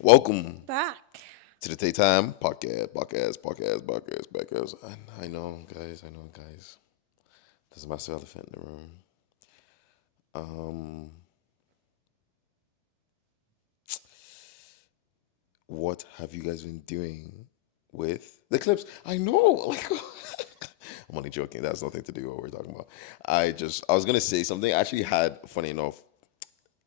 Welcome Back. to the TAE Time Podcast. I know, guys. There's a massive elephant in the room. Um, what have you guys been doing with the clips? I know, like, I'm only joking. That's nothing to do with what we're talking about. I was gonna say something. I actually had, funny enough,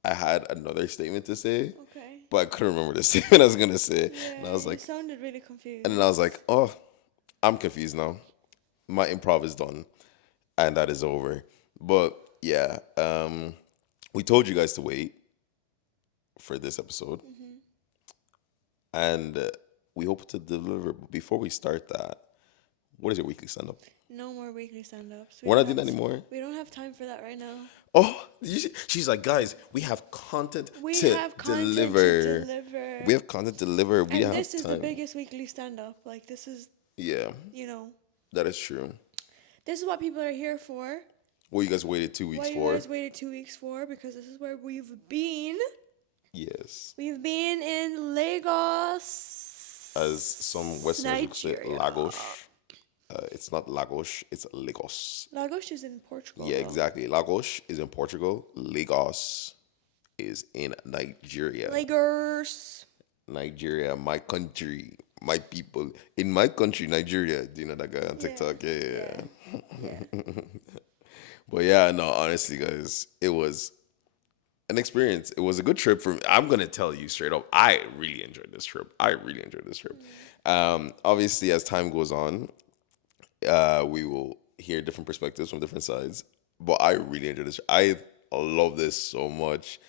I had another statement to say, Okay. but I couldn't remember the statement I was gonna say, and I Yeah, was you like, sounded really and confused. then I was like, oh, I'm confused now. My improv is done, and that is over. But yeah, we told you guys to wait for this episode, and we hope to deliver. But before we start that, what is your weekly stand up? No more weekly stand-ups. We're not doing that anymore. We don't have time for that right now. Oh, she's like, guys, we have content We to have content to deliver. deliver. We have content to deliver. We And don't this have is the time. biggest weekly stand-up. Like this is, Yeah, you know, that is true. this is what people are here for. What you guys waited 2 weeks What you for? guys waited 2 weeks for, because this is where we've been. Yes. We've been in Lagos, As some Westerners would say, Nigeria. Lagos. It's not Lagos, it's Lagos. Lagos is in Portugal Yeah, though. exactly. Lagos is in Portugal. Lagos is in Nigeria. Lagos. Nigeria, my country, my people. In my country, Nigeria. Do you know that guy on Yeah. TikTok? Yeah, yeah, Yeah. Yeah. yeah. But yeah, no, honestly, guys, it was an experience. It was a good trip for me. I'm gonna tell you straight up, I really enjoyed this trip. I really enjoyed this trip. Obviously, as time goes on, we will hear different perspectives from different sides. But I really enjoyed this. I love this so much.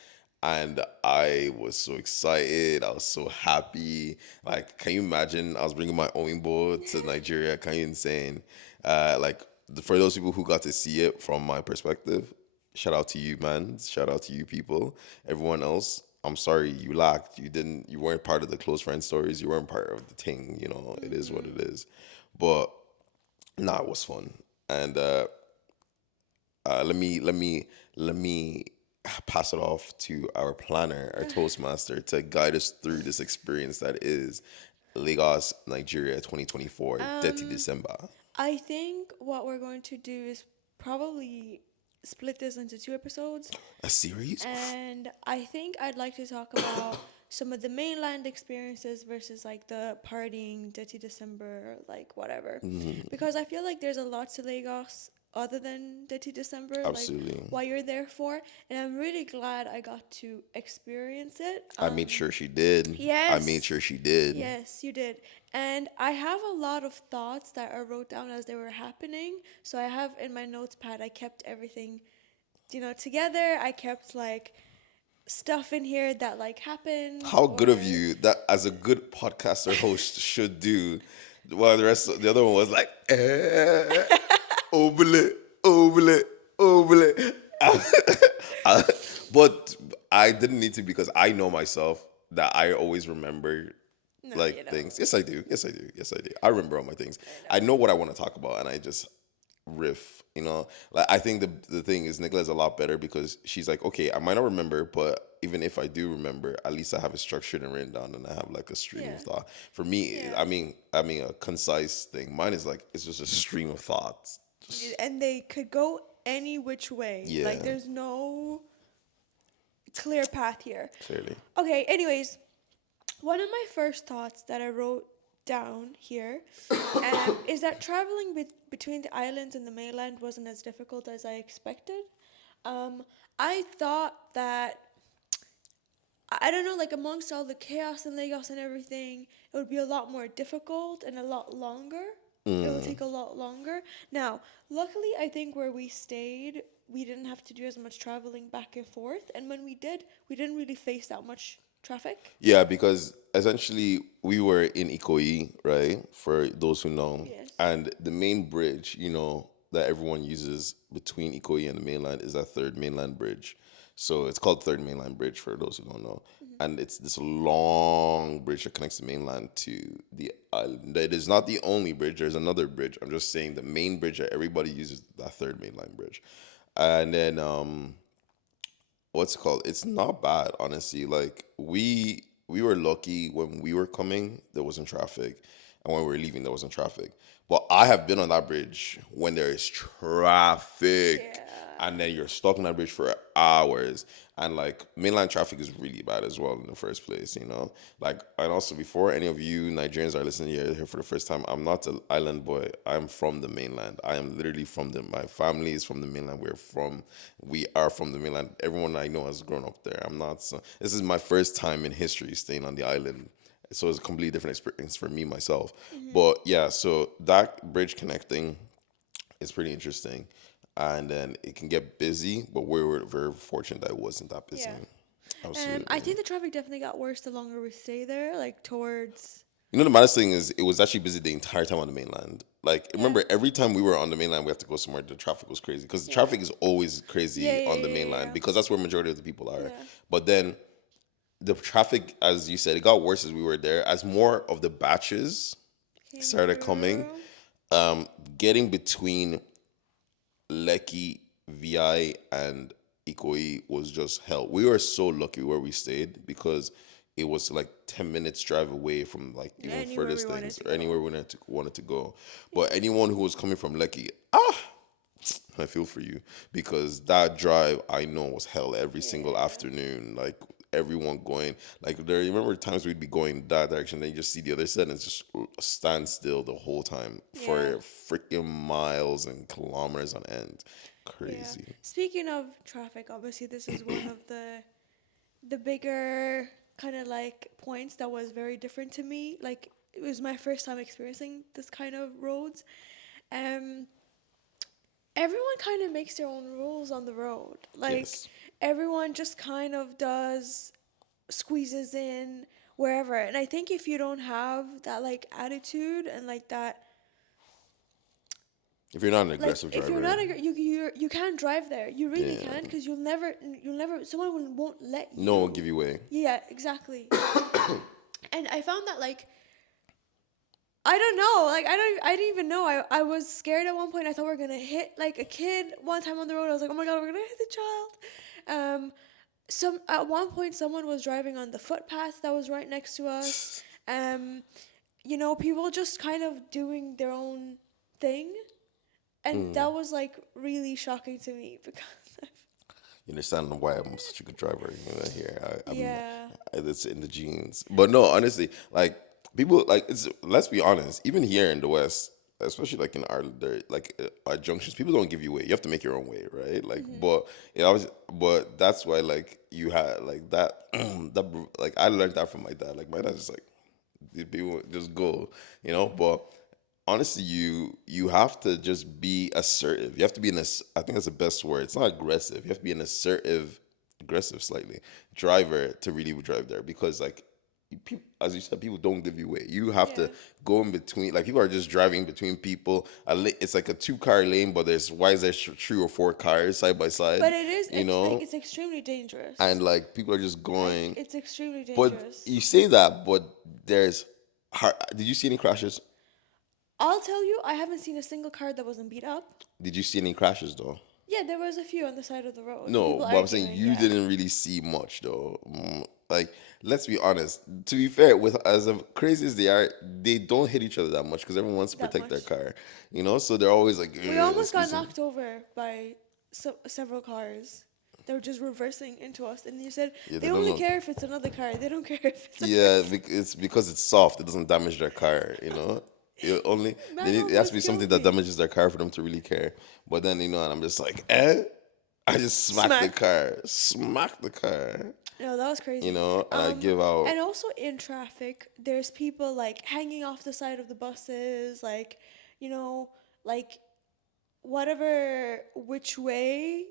And I was so excited. I was so happy. Like, can you imagine? I was bringing my own boat to Nigeria. Kind of insane. For those people who got to see it from my perspective, shout out to you, man. Shout out to you, people. Everyone else, I'm sorry you lacked. You didn't. You weren't part of the close friend stories. You weren't part of the thing. You know, it is what it is. But nah, it was fun. And let me pass it off to our planner, our Toastmaster, to guide us through this experience that is Lagos, Nigeria, 2024, 30 Um, December. I think what we're going to do is probably split this into two episodes. A series? And I think I'd like to talk about some of the mainland experiences versus like the partying, dirty December, like whatever. Because I feel like there's a lot to Lagos other than dirty December, like Absolutely. what you're there for. And I'm really glad I got to experience it. I made sure she did. I made Yes. sure she did. Yes, you did. And I have a lot of thoughts that I wrote down as they were happening. So I have in my notes pad, I kept everything, together. I kept like stuff in here that like happened How good or of you that as a good podcaster host should do. While the other one was like, obele, obele, obele. But I didn't need to because I know myself that I always remember no, like things. Yes, I do. Yes, I do. Yes, I do. I remember all my things. I know what I want to talk about, and I just riff. Like I think the thing is Nicola's a lot better because she's like, okay, I might not remember, but even if I do remember, at least I have it structured and written down, and I have like a stream Yeah. of thought. For me, Yeah. I mean a concise thing. Mine is like it's just a stream of thoughts. Just, And they could go any which way. yeah, Like there's no clear path here. clearly. Okay, anyways, one of my first thoughts that I wrote down here is that traveling between the islands and the mainland wasn't as difficult as I expected. I thought that, I don't know, like amongst all the chaos in Lagos and everything, it would be a lot more difficult and a lot longer. It will take a lot longer. Now, luckily, I think where we stayed, we didn't have to do as much traveling back and forth. And when we did, we didn't really face that much traffic. Yeah, because essentially we were in Ikoyi, right? For those who know, Yes. and the main bridge, that everyone uses between Ikoyi and the mainland is that third mainland bridge. So it's called Third Mainland Bridge for those who don't know, and it's this long bridge that connects the mainland to the island. It is not the only bridge. There's another bridge. I'm just saying the main bridge that everybody uses is that third mainland bridge, and then what's it called? It's not bad, honestly. Like we were lucky when we were coming, there wasn't traffic, and when we were leaving, there wasn't traffic. But I have been on that bridge when there is traffic, Yeah. and then you're stuck on that bridge for hours. And like mainland traffic is really bad as well in the first place, you know. Like, and also before any of you Nigerians are listening here for the first time, I'm not an island boy. I'm from the mainland. I am literally from the. My family is from the mainland. We are from the mainland. Everyone I know has grown up there. I'm not. So, this is my first time in history staying on the island, so it's a completely different experience for me myself. But yeah, so that bridge connecting is pretty interesting, and then it can get busy, but we were very fortunate that it wasn't that busy. Yeah. I Absolutely. think the traffic definitely got worse the longer we stay there, like towards. You know, the maddest thing is it was actually busy the entire time on the mainland. Like, Yeah. remember, every time we were on the mainland, we had to go somewhere. The traffic was crazy because the Yeah. traffic is always Yeah, crazy yeah, on the yeah, yeah, mainland yeah. because that's where majority of the people are. Yeah. But then the traffic, as you said, it got worse as we were there. As more of the batches Came started coming, through. getting between Lekki, VI, and Ikoyi was just hell. We were so lucky where we stayed because it was like 10 minutes drive away from like even Anywhere we furthest wanted things to or anywhere go. we wanted to go. But anyone who was coming from Lekki, I feel for you because that drive I know was hell every single Yeah. afternoon. Like everyone going, like there. You remember times we'd be going that direction, then you just see the other side and it's just stand still the whole time for Yeah. freaking miles and kilometers on end. Yeah. Crazy. Speaking of traffic, obviously this is one of the bigger kind of like points that was very different to me. Like it was my first time experiencing this kind of roads. Um Everyone kind of makes their own rules on the road. Like Yes. everyone just kind of does squeezes in wherever. And I think if you don't have that like attitude and like that, If you're not an like aggressive if you're driver, not a you can't drive there. You really yeah, can't because you'll never someone won't let no one will you. give you way. Yeah, exactly. And I found that like I don't know, like I didn't even know. I was scared at one point. I thought we were gonna hit like a kid one time on the road. I was like, oh my god, we're gonna hit the child. Some at one point someone was driving on the footpath that was right next to us. Um, people just kind of doing their own thing, and that was like really shocking to me because You understand why I'm such a good driver, you know, here. yeah, It's in the genes. But no, honestly, like people, like it's. Let's be honest. Even here in the West, especially like in Ireland, there, like at junctions, people don't give you way. You have to make your own way, right? Like, but it always, but that's why like you had like that, like I learned that from my dad. Like my dad's just like, these people just go, you know. But honestly, you have to just be assertive. You have to be I think that's the best word. It's not aggressive. You have to be an assertive, aggressive slightly driver to really drive there because like people, as you said, people don't give you way. You have yeah. to go in between. Like people are just driving between people. It's like a two-car lane, but there's why is there three or four cars side by But side? it is You know, it's extremely dangerous. and like people are just Like going. it's extremely But dangerous. you say that, but there's. Did you see any crashes? I'll tell you, I haven't seen a single car that wasn't beat up. Did you see any crashes though? Yeah, there was a few on the side of the road. No, People but I'm saying arguing, you yeah. didn't really see much though. Like, let's be honest. To be fair, with as crazy as they are, they don't hit each other that much because everyone wants to That protect their much. car. You know, so they're always like, We almost got excuse me. knocked over by several cars. They were just reversing into us, and you said Yeah, they they don't only know. care if it's another car. They don't care if it's a Yeah, person. it's because it's soft. It doesn't damage their car. You know, Man it has to almost be something killed that me. damages their car for them to really care. But then and I'm just like, I just Smack. smack the car. No, that was You crazy. know, and I give out. And also in traffic, there's people like hanging off the side of the buses, like, you know, like whatever which way.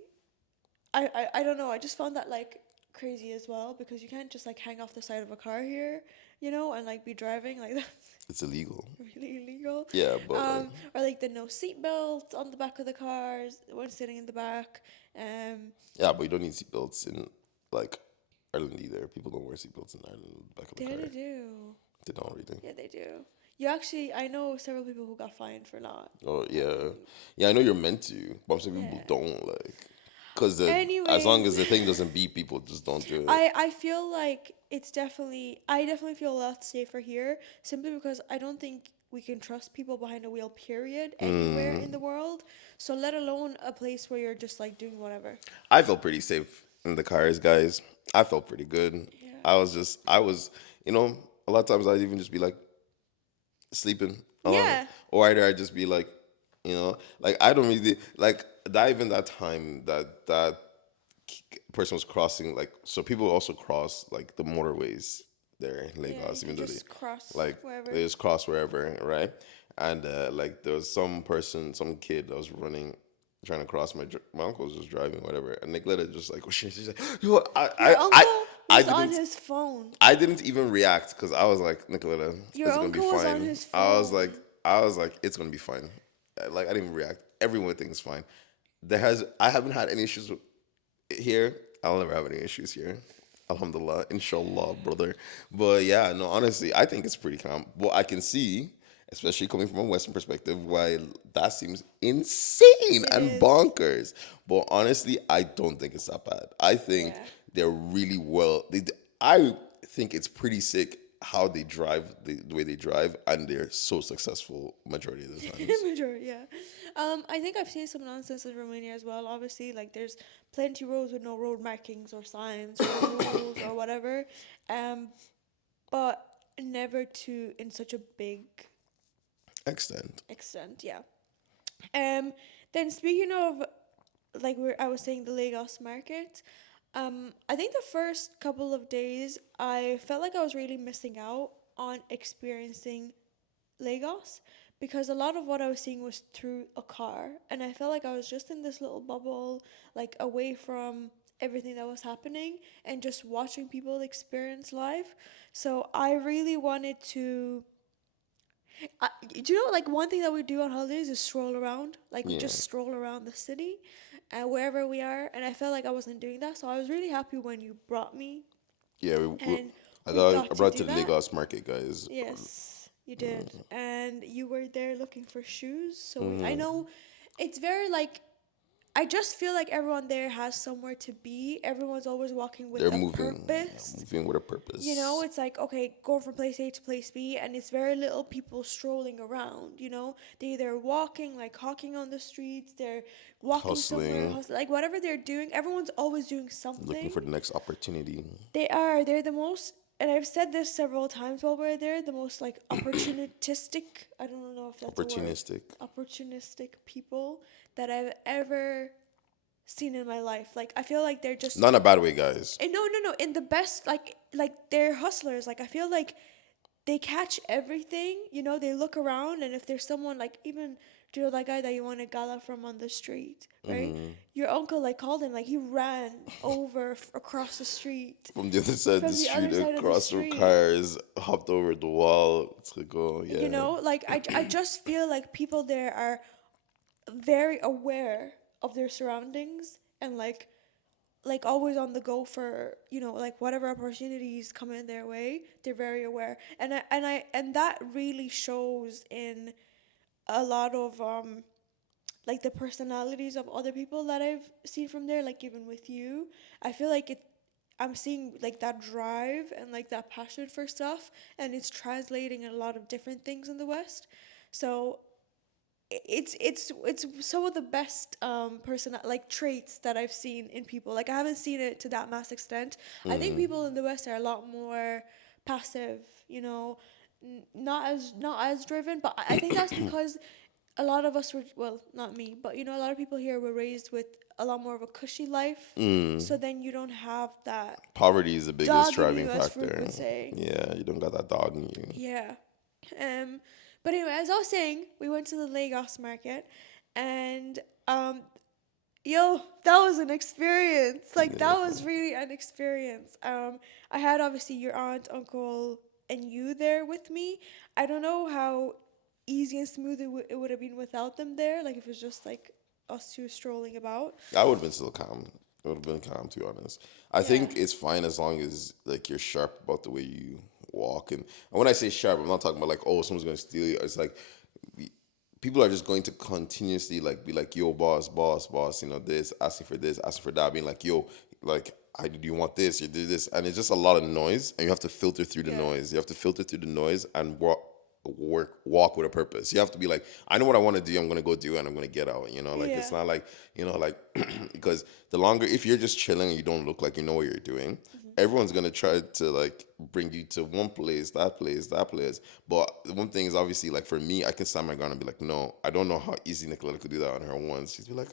I don't know. I just found that like crazy as well because you can't just like hang off the side of a car here, and like be driving like that's It's illegal. really illegal. Yeah, but like. Or like the no seatbelt on the back of the cars when sitting in the back. Um, Yeah, but you don't need seatbelts in like Ireland either. People don't wear seatbelts in Ireland back of the they car. do. They don't really. Yeah, they do. You actually, I know several people who got fined for not Oh yeah, having. yeah. I know you're meant to, but I'm saying people Yeah. don't like. Because as long Anyways, as the thing doesn't beat people, just don't do it. I feel like I definitely feel a lot safer here simply because I don't think we can trust people behind a wheel period anywhere in the world. So let alone a place where you're just like doing whatever. I felt pretty safe in the cars, guys. I felt pretty good. Yeah. I was, you know, a lot of times I'd even just be like sleeping, Yeah. or either I'd just be like, like I don't really like that. Even that time that person was crossing, like, so people also cross like the motorways there in Yeah, you Lagos, can even though just cross like wherever. they just cross wherever, right? And like there was some kid that was running, trying to cross. My uncle was just driving, whatever, and Nicoleta just like, oh shit, she's like, yo, Your uncle I was on didn't. his phone. I didn't even react because I was like, Nicoleta, Your it's gonna be uncle was on fine. his phone. I was like, it's gonna be fine. Like I didn't even react. Everyone thinks fine. I haven't had any issues here. I'll never have any issues here. Alhamdulillah, inshallah, brother. But yeah, no, honestly, I think it's pretty calm. Well, I can see, especially coming from a Western perspective, why that seems insane It and is. bonkers. But honestly, I don't think it's that bad. I think Yeah. they're really well. I think it's pretty sick how they drive, the way they drive, and they're so successful majority of the times. Majority, yeah. I think I've seen some nonsense in Romania as well. Obviously, like there's plenty roads with no road markings or signs or rules or whatever. Um, but never to in such a big Extent. extent. Yeah. Um. Then speaking of like I was saying the Lagos market. I think the first couple of days I felt like I was really missing out on experiencing Lagos because a lot of what I was seeing was through a car, and I felt like I was just in this little bubble, like away from everything that was happening and just watching people experience life. So I really wanted to. Do you know, like one thing that we do on holidays is stroll around. Like we Yeah. just stroll around the city, and wherever we are. And I felt like I wasn't doing that, so I was really happy when you brought me, Yeah, and we I got to brought to do the that. Lagos market, guys. Yes, you did. And you were there looking for shoes. So I know it's very like, I just feel like everyone there has somewhere to be. Everyone's always walking with They're a moving, purpose. moving with a You know, purpose. it's like, okay, going from place A to place B, and it's very little people strolling around, you know? They're either walking, like hawking on the streets, they're walking somewhere, Hustling, like whatever they're doing, everyone's always doing looking something. for the next opportunity. They're the most, and I've said this several times while we're there, the most like opportunistic, I don't know if that's a word, Opportunistic. opportunistic people that I've ever seen in my life. Like I feel like they're just, Not in a bad way, guys. and no, in the best, like they're hustlers. Like I feel like they catch everything, you know, they look around, and if there's someone like, even, do you know that guy that you wanted gala from on the street, right? Your uncle like called him, like he ran over across the street From the other side of the from the other street, side of the across from street. cars, hopped over the wall to go. You Yeah. know, like I just feel like people there are very aware of their surroundings, and like always on the go for, you know, like whatever opportunities come in their way, they're very aware. And that really shows in a lot of like the personalities of other people that I've seen from there, like even with you. I feel like I'm seeing like that drive and like that passion for stuff, and it's translating in a lot of different things in the West. So it's some of the best person like traits that I've seen in people. Like I haven't seen it to that mass extent. I think people in the West are a lot more passive, you know, not as driven. But I think that's because a lot of us were, well, not me, but you know, a lot of people here were raised with a lot more of a cushy life. So then you don't have that Poverty is the biggest dog in driving you, as Fruit factor. would say. Yeah, you don't got that dog in you. Yeah. Um, but anyway, as I was saying, we went to the Lagos market, and yo, that was an experience. Like that was really an experience. I had obviously your aunt, uncle, and you there with me. I don't know how easy and smooth it would have been without them there. Like if it was just like us two strolling about. I would have been still calm. It would have been calm, to be honest. I Yeah. think it's fine as long as like you're sharp about the way you walk. And when I say sharp, I'm not talking about like, oh, someone's gonna steal you. It's like people are just going to continuously like be like, yo, boss, boss, boss, this, asking for that, being like, yo, like, I do you want this, you do this, and it's just a lot of noise, and you have to filter through the Yeah. noise. You have to filter through the noise and walk with a purpose. You have to be like, I know what I want to do. I'm gonna go do it, and I'm gonna get out. Like it's Yeah. not like like because the longer if you're just chilling and you don't look like you know what you're doing, everyone's gonna try to like bring you to one place, that place, that place. But the one thing is obviously like for me, I can stand my ground and be like, no, I don't know how easy Nicoleta could do that on her once. She'd be like,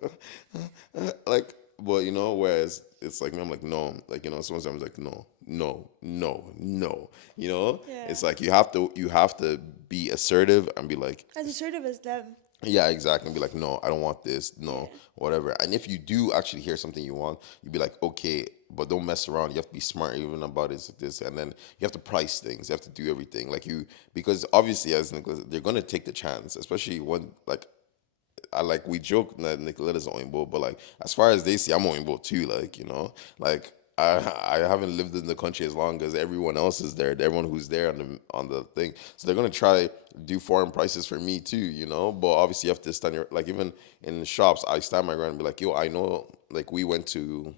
like, but whereas it's like me, I'm like, no, like sometimes I'm like, no, no, no, no, Yeah. it's like you have to be assertive and be like, As assertive as them. yeah, exactly. And be like, no, I don't want this. Yeah. No, whatever. And if you do actually hear something you want, you'd be like, okay, but don't mess around. You have to be smart even about this. And then you have to price things. You have to do everything. Because obviously, as Nicholas, they're going to take the chance, especially when, like, we joke that Nicoleta's Oimbo, but like as far as they see, I'm Oimbo too. Like like I haven't lived in the country as long as everyone else is there. Everyone who's there on the thing, so they're gonna try do foreign prices for me too. But obviously you have to stand your like even in the shops. I stand my ground and be like, yo, I know. Like we went to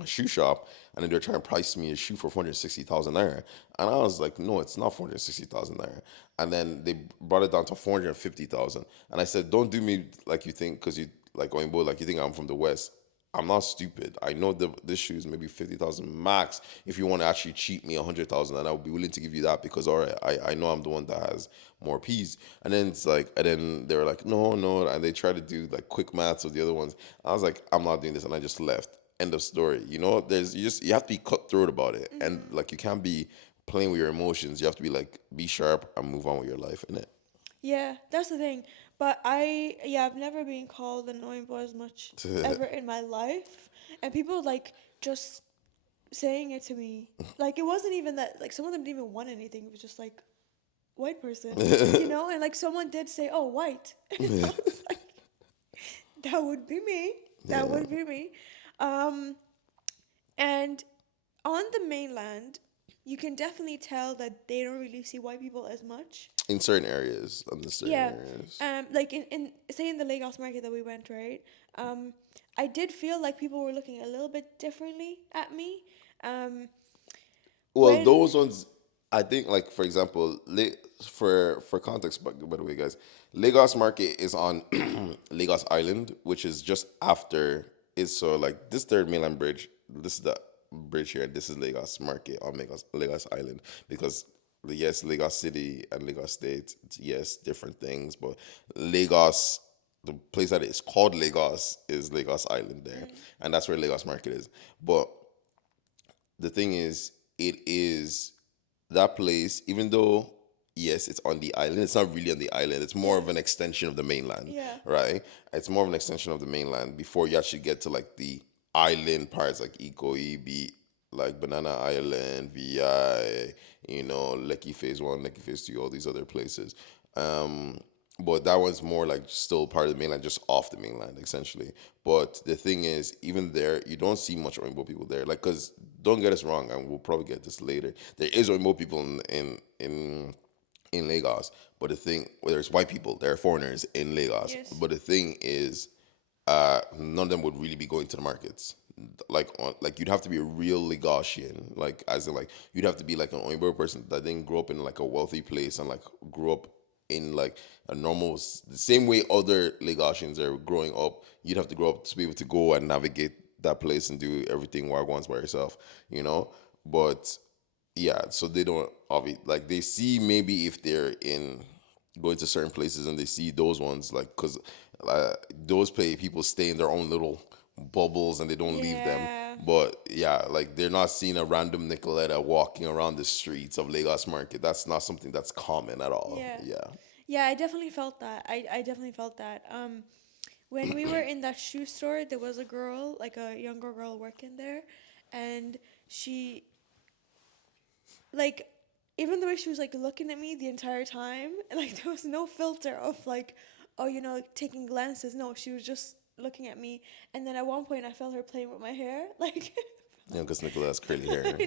a shoe shop and then they're trying to price me a shoe for 460,000 naira. And I was like, no, it's not 460,000 naira. And then they brought it down to 450,000. And I said, don't do me like you think, because you like going boy, like you think I'm from the West. I'm not stupid. I know this shoe is maybe 50,000 max. If you want to actually cheat me 100,000, and I would be willing to give you that because all right, I know I'm the one that has more P's. And then it's like, and then they were like, no, no, and they tried to do like quick maths with the other ones. I was like, I'm not doing this, and I just left. End of story. You have to be cutthroat about it, and like you can't be playing with your emotions. You have to be like be sharp and move on with your life, innit? Yeah, that's the thing. But I've never been called an annoying boy as much ever in my life. And people like just saying it to me. Like it wasn't even that like some of them didn't even want anything. It was just like white person, and like someone did say, "Oh, white." And I was like, that would be me. That Yeah, would be me. Um, and on the mainland, you can definitely tell that they don't really see white people as much. in certain areas, on the certain Yeah. areas. Like in say in the Lagos market that we went, right? Um, I did feel like people were looking a little bit differently at me. Um, Well, when those ones, I think, like for example, for context, by the way, guys, Lagos Market is on Lagos Island, which is just after. Is so like this third mainland bridge. This is the bridge here. This is Lagos Market on Lagos Island because yes, Lagos City and Lagos State, yes, different things, but Lagos. The place that is called Lagos is Lagos Island there, and that's where Lagos Market is. But the thing is, it is that place, even though yes, it's on the island, it's not really on the island. It's more yeah, of an extension of the mainland, yeah, right? It's more of an extension of the mainland before you actually get to like the island parts like Ikoyi, like Banana Island, VI, Lekki Phase 1, Lekki Phase 2, all these other places. Um, but that one's more like still part of the mainland, just off the mainland, essentially. But the thing is, even there, you don't see much Oimbo people there. Like, cause don't get us wrong, and we'll probably get this later. There is Oimbo people in Lagos, but the thing, well, there's white people, there are foreigners in Lagos. yes, But the thing is, none of them would really be going to the markets. Like you'd have to be a real Lagosian, like as in like you'd have to be like an Oimbo person that didn't grow up in like a wealthy place and like grew up in like a the same way other Lagosians are growing up. You'd have to grow up to be able to go and navigate that place and do everything once by yourself, you know. But yeah, so they don't obviously like they see maybe if they're in going to certain places and they see those ones like because those people stay in their own little bubbles and they don't leave them. yeah, But yeah, like they're not seeing a random Nicoleta walking around the streets of Lagos Market. That's not something that's common at all. yeah, Yeah. yeah. I definitely felt that. I definitely felt that. When we were in that shoe store, there was a girl, like a younger girl, working there, and she like even the way she was like looking at me the entire time, like there was no filter of like, oh, taking glances. No, she was just looking at me, and then at one point I felt her playing with my hair, like Yeah, because Nicoleta has curly hair. And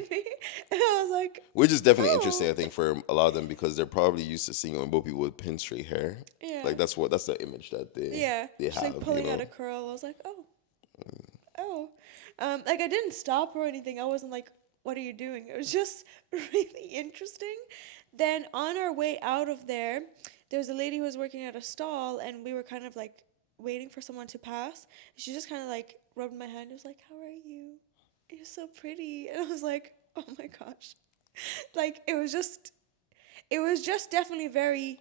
I was like, Which is definitely interesting, oh, I think, for a lot of them because they're probably used to seeing Oimbo people with pin straight hair. yeah, Like that's the image that yeah. they She's like have, you pulling out know. a curl. I was like, oh, oh. Like I didn't stop or anything. I wasn't like, what are you doing? It was just really interesting. Then on our way out of there, there was a lady who was working at a stall, and we were kind of like waiting for someone to pass. She just kind of like rubbed my hand. It was like, how are you? You're so pretty. And I was like, oh my gosh. Like it was just definitely very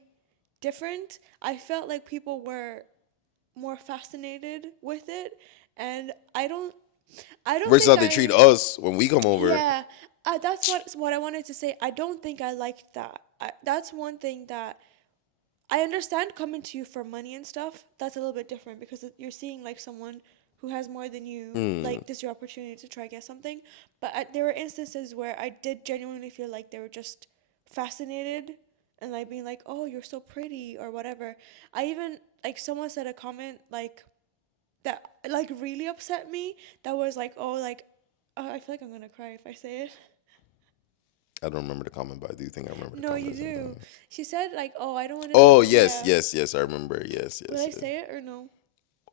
different. I felt like people were more fascinated with it, and I don't Versus think how they treat us when we come over. yeah, that's what I wanted to say. I don't think I liked that. That's one thing that I understand coming to you for money and stuff. That's a little bit different because you're seeing like someone who has more than you. Mm. Like this is your opportunity to try get something. But there were instances where I did genuinely feel like they were just fascinated and like being like, "Oh, you're so pretty" or whatever. I even like someone said a comment like that like really upset me. That was like, "Oh, like I feel like I'm gonna cry if I say it." I don't remember the comment, but I do think I remember the No, you comment. do. She said like, "Oh, I don't want to." Oh yes, Yeah. yes, yes. I remember. Yes, Will yes, I yes. say it or no?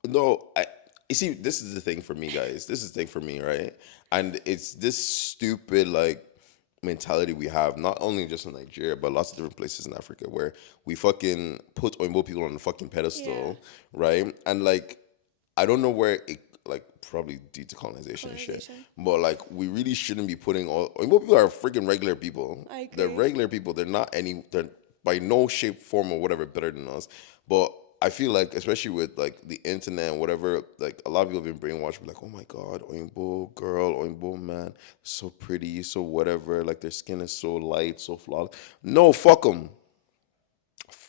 No, I. You see, this is the thing for me, guys. This is the thing for me, right? And it's this stupid like mentality we have, not only just in Nigeria, but lots of different places in Africa, where we fucking put Oimbo people on the fucking Yeah. pedestal, right? And like, I don't know where it like probably due to colonization and shit, Colonization. but like we really shouldn't be putting all Oimbo people are freaking regular people. I They're agree. regular people. They're by no shape, form, or whatever better than us. But I feel like, especially with like the internet and whatever, like a lot of people have been brainwashed. Be like, oh my god, Oimbo girl, Oimbo man, so pretty, so whatever. Like their skin is so light, so flawless. No, fuck them.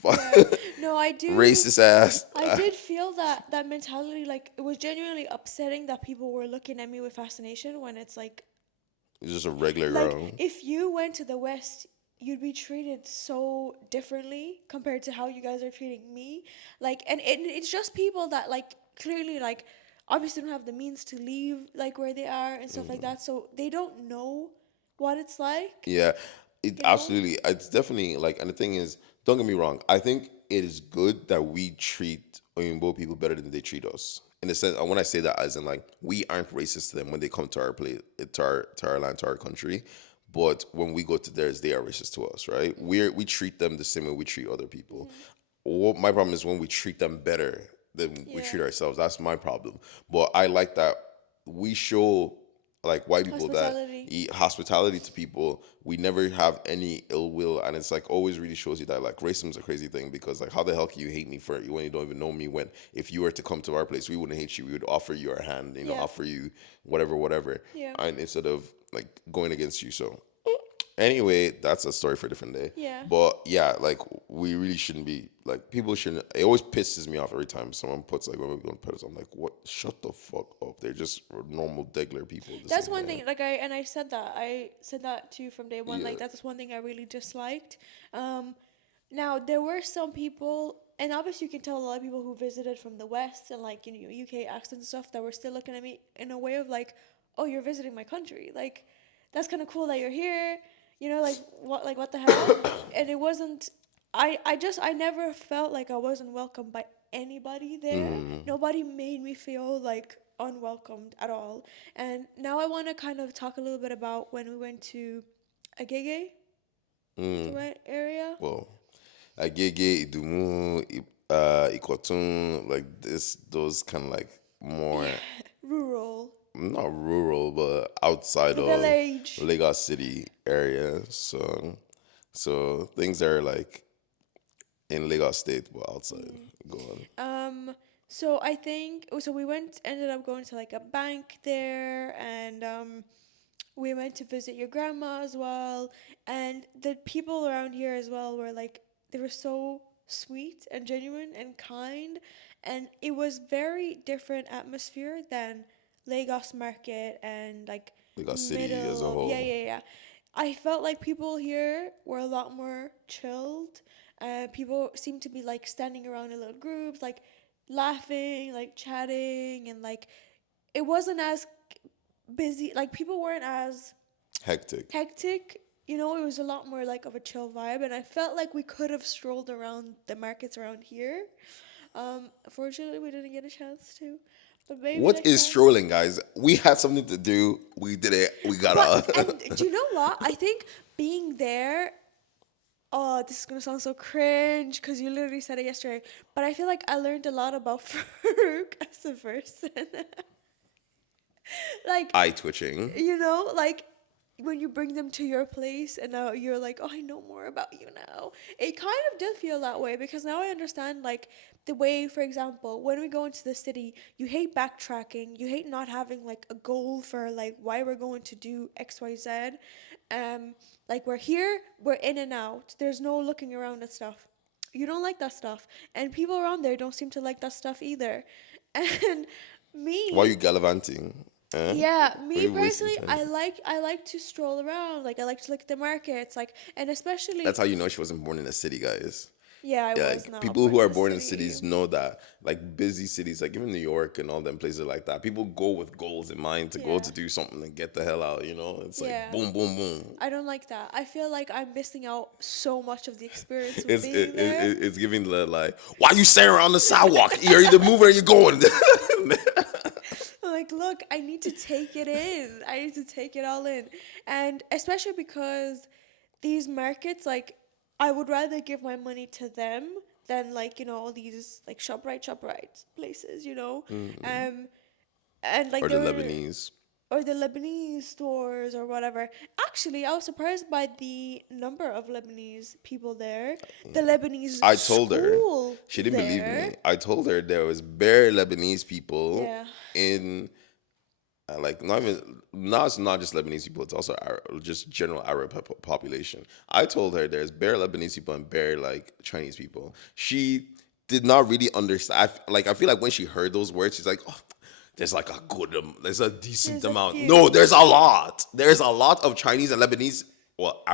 Yeah. No, I do. Racist ass. I did feel that mentality. Like it was genuinely upsetting that people were looking at me with fascination when it's It's just a regular like girl. if you went to the West, you'd be treated so differently compared to how you guys are treating me. Like, and it's just people that like clearly like obviously don't have the means to leave like where they are and stuff like that, so they don't know what it's like. Yeah, it You know? absolutely. It's definitely like, and the thing is, don't get me wrong. I think it is good that we treat Oyinbo people better than they treat us. In the sense, and when I say that, as in like we aren't racist to them when they come to our place, to our land, to our country. But when we go to theirs, they are racist to us, right? We treat them the same way we treat other people. What my problem is when we treat them better than we Yeah. treat ourselves. That's my problem. But I like that we show like white people that Hospitality. hospitality to people. We never have any ill will, and it's like always really shows you that like racism's a crazy thing because like how the hell can you hate me for when you don't even know me? When if you were to come to our place, we wouldn't hate you. We would offer you our hand, Yeah. offer you whatever, whatever, Yeah. and instead of like going against you. So anyway, that's a story for a different day. Yeah. But yeah, like we really shouldn't be like people shouldn't. It always pisses me off every time someone puts like when we go on pedestal. I'm like, what? Shut the fuck up. They're just normal, regular people. At the That's same one time. thing. I said that. I said that to you from day one. Yeah. Like that's one thing I really disliked. Now there were some people, and obviously you can tell a lot of people who visited from the West and like UK accents and stuff that were still looking at me in a way of like, oh, you're visiting my country. Like that's kind of cool that you're here. Like what the hell? And it wasn't. I never felt like I wasn't welcomed by anybody there. Nobody made me feel like unwelcomed at all. And now I want to kind of talk a little bit about when we went to Agege, the right area. Well, Agege, Idumu, Ikotun, like this, those kind of like more Rural. not rural, but outside The of village. Lagos City area. So things are like in Lagos State, but outside. Go on. So I think so we ended up going to like a bank there, and we went to visit your grandma as well, and the people around here as well were like they were so sweet and genuine and kind, and it was very different atmosphere than Lagos market and like Lagos City as a middle. Yeah, whole. yeah, yeah. I felt like people here were a lot more chilled. People seemed to be like standing around in little groups, like laughing, like chatting, and like it wasn't as busy. Like people weren't as Hectic. hectic. You know, it was a lot more like of a chill vibe, and I felt like we could have strolled around the markets around here. Unfortunately, we didn't get a chance to, but maybe What next is time. strolling, guys? We had something to do. We did it. We got But out. and do you know what? I think being there. Oh, this is gonna sound so cringe because you literally said it yesterday. But I feel like I learned a lot about Farouk as a person. Like, Eye twitching. like when you bring them to your place and now you're like, oh, I know more about you now. It kind of did feel that way because now I understand, like, the way, for example, when we go into the city, you hate backtracking, you hate not having like a goal for like why we're going to do XYZ. Um, like we're here, we're in and out. There's no looking around at stuff. You don't like that stuff, and people around there don't seem to like that stuff either. And Why are me, you gallivanting? yeah, Why are me you wasting personally, time? I like to stroll around. Like I like to look at the markets, like, and especially, That's how you know she wasn't born in a city, guys. yeah, I Yeah, was like not people born who in are the born in city. cities know that, like busy cities, like even New York and all them places like that, people go with goals in mind to go Yeah, to do something and get the hell out. It's like yeah. boom, boom, boom. I don't like that. I feel like I'm missing out so much of the experience of It's being there. it's giving the like, why you standing around the sidewalk? You're either moving or you're going. I'm like, look, I need to take it in. I need to take it all in. And especially because these markets, like, I would rather give my money to them than, like, all these, like, ShopRite places. Um, and, like, Or they the were, Lebanese. or the Lebanese stores or whatever. Actually, I was surprised by the number of Lebanese people there. The Lebanese I told her, school she didn't believe there. me. I told her there was bare Lebanese people Yeah. in like not even now it's not just Lebanese people, it's also just general Arab population. I told her there's bare Lebanese people and bare like Chinese people. She did not really understand. I feel like when she heard those words, she's like, oh, there's like a good, there's a decent There's a amount. No, few. there's a lot. There's a lot of Chinese and Lebanese, well, Yeah.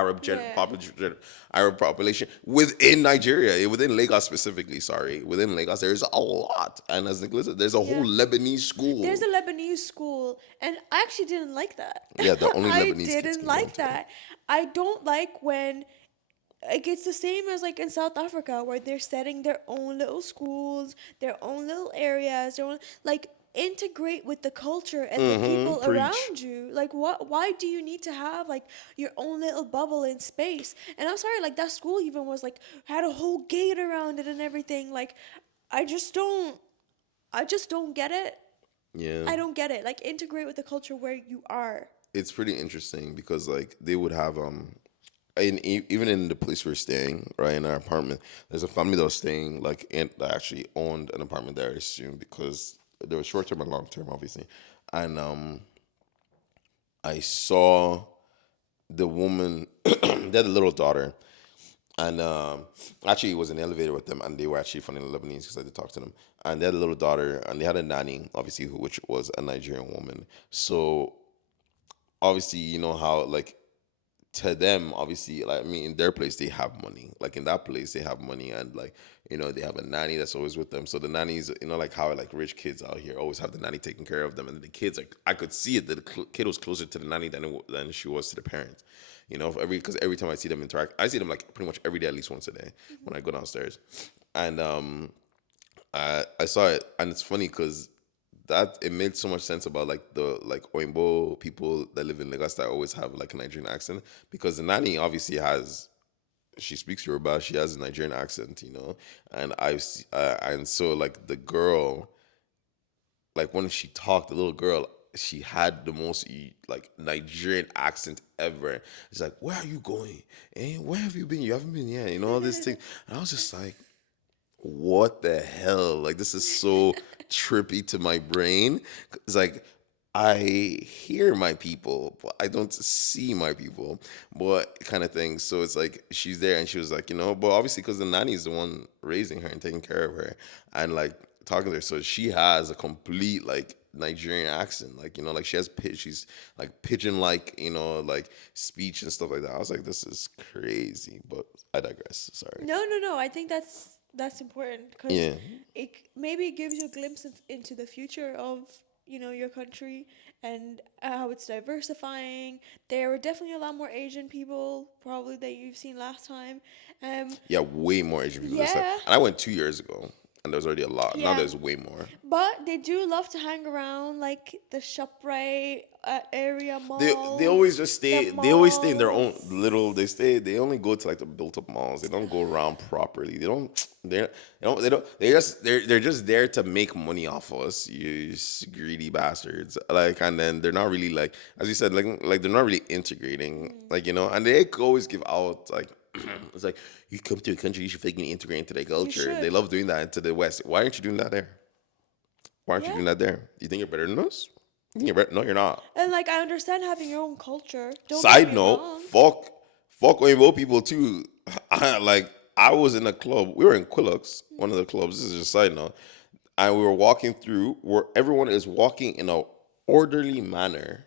Arab population within Nigeria, within Lagos specifically. Sorry, within Lagos, there's a lot. And as Nicholas said, there's a whole Yeah. Lebanese There's school. a Lebanese school, and I actually didn't like that. Yeah, the only I Lebanese kids didn't can go like into it. that. I don't like when like it's the same as like in South Africa where they're setting their own little schools, their own little areas, their own like integrate with the culture and the Mm-hmm. people Preach. around you. Like why do you need to have like your own little bubble in space? And I'm sorry, like that school even was like had a whole gate around it and everything. Like I just don't I just don't get it. Yeah. I don't get it. Like integrate with the culture where you are. It's pretty interesting because like they would have even in the place we're staying, right, in our apartment, there's a family that was staying like in that actually owned an apartment there, I assume, because there was short term and long term, obviously. And I saw the woman, they had a little daughter, and actually it was an elevator with them, and they were actually funny Lebanese because I did talk to them. And they had a little daughter, and they had a nanny, obviously, which was a Nigerian woman. So obviously, you know how like to them, obviously, like I mean, in their place they have money. Like in that place they have money, and like they have a nanny that's always with them. So the nannies, like how like rich kids out here always have the nanny taking care of them, and the kids like I could see it that the kid was closer to the nanny than she was to the parents. Because every time I see them interact, I see them like pretty much every day, at least once a day when I go downstairs, and I saw it, and it's funny because that it made so much sense about like the like Oimbo people that live in Lagos that always have like a Nigerian accent because the nanny obviously has she speaks Yoruba, she has a Nigerian accent, and and so like the girl, like when she talked, the little girl, she had the most like Nigerian accent ever. It's like, where are you going? And where have you been? You haven't been here, all this thing. And I was just like, what the hell? Like this is so trippy to my brain. It's like I hear my people, but I don't see my people, but kind of thing. So it's like she's there, and she was like, but obviously because the nanny is the one raising her and taking care of her, and like talking to her, so she has a complete like Nigerian accent, like like she has pitch, she's like pigeon like, like speech and stuff like that. I was like, this is crazy, but I digress. Sorry. No, no, no. I think that's important because Yeah. maybe it gives you a glimpse into the future of your country and how it's diversifying. There were definitely a lot more Asian people probably that you've seen last time. Um, Yeah, way more Asian people this time. yeah, And I went 2 years ago, and there was already a lot. Now yeah. there's way more. But they do love to hang around like the ShopRite area They always malls, just the stay. They always stay in their own little. malls. They stay. They only go to like the built up malls. They don't go around properly. They don't. They're. They don't. They don't. They just. They're just there to make money off us. You greedy bastards. Like, and then they're not really like, as you said, like they're not really integrating. Like, and they always give out like. It's like, you come to a country, you should fucking integrate into their You culture. They should. love doing that into the West. Why aren't you doing that there? Why aren't you Yeah. doing that there? You think you're better than us? You think you're better? No, you're not. And like I understand having your own culture. Don't get Side me note, wrong. fuck Oyibo people too. I was in a club. We were in Quillux, one of the clubs. This is just a side note, and we were walking through where everyone is walking in a orderly manner,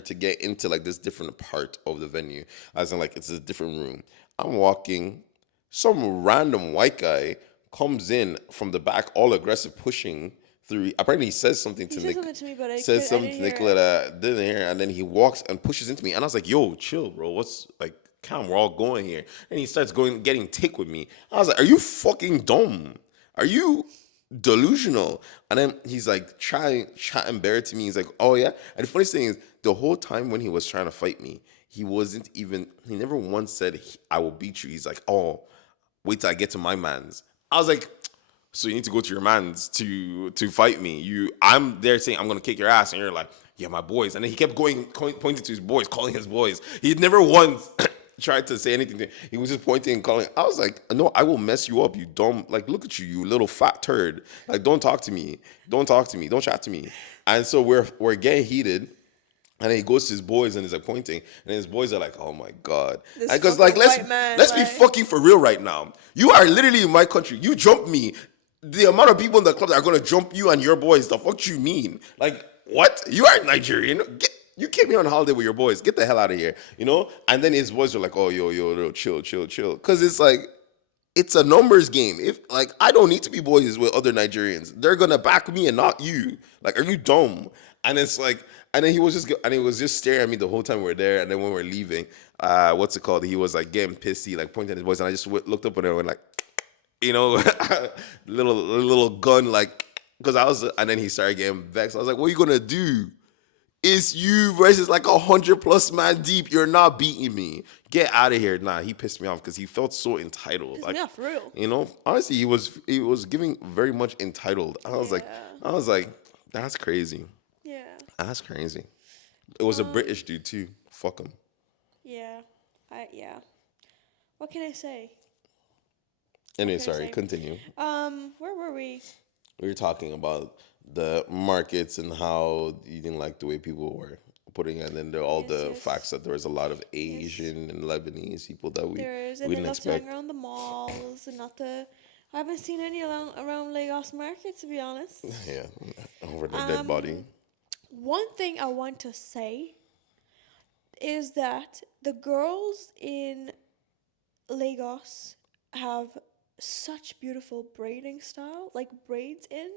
to get into like this different part of the venue, as in like it's a different room. I'm walking, some random white guy comes in from the back, all aggressive, pushing through. Apparently, he says something He to said Nick, something to me, but says I something didn't to hear it. Nicoleta, didn't hear, and then he walks and pushes into me, and I was like, "Yo, chill, bro. What's like?" Calm, we're all going here. And he starts getting tick with me. I was like, are you fucking dumb? Are you delusional? And then he's like chatting bear to me. He's like, oh yeah. And the funniest thing is, the whole time when he was trying to fight me, he never once said, I will beat you. He's like, oh, wait till I get to my man's. I was like, so you need to go to your man's to fight me. I'm there saying I'm gonna kick your ass, and you're like, yeah, my boys. And then he kept pointing to his boys, calling his boys. He never once tried to say anything. He was just pointing and calling. I was like, no, I will mess you up, you dumb. Like, look at you, you little fat turd. Like, don't talk to me. Don't talk to me. Don't chat to me. And so we're getting heated. And then he goes to his boys and he's like pointing, and his boys are like, "Oh my god!" This Because fucking like, white man, let's be like, fucking for real right now. You are literally in my country. You jump me. The amount of people in the club that are gonna jump you and your boys. The fuck you mean? Like, what? You are Nigerian. You came here on holiday with your boys. Get the hell out of here. And then his boys were like, "Oh, yo, chill, chill, chill." Because it's like, it's a numbers game. If like, I don't need to be boys with other Nigerians. They're gonna back me and not you. Like, are you dumb? And it's like, and then he was just staring at me the whole time we are there. And then when we're leaving, what's it called? He was like getting pissy, like pointing at his boys, and I just looked up at him and went like, little gun, like, because I was, and then he started getting vexed. I was like, what are you gonna do? It's you versus like 100+ man deep. You're not beating me. Get out of here. Nah, he pissed me off because he felt so entitled. pissed Like, me off for real. honestly, he was giving very much entitled. I was like, that's crazy. Yeah. That's crazy. It was a British dude too. Fuck him. Yeah. Yeah. What can I say? Anyway, can I sorry. say? Continue. Where were we? We were talking about the markets and how you didn't like the way people were putting it, and then all Yes, the yes. facts that there was a lot of Asian and Lebanese people that we There is, and we they didn't love to hang expect. around the malls and not the. I haven't seen any around Lagos Market, to be honest. Yeah, over the dead body. One thing I want to say is that the girls in Lagos have such beautiful braiding style, like braids in.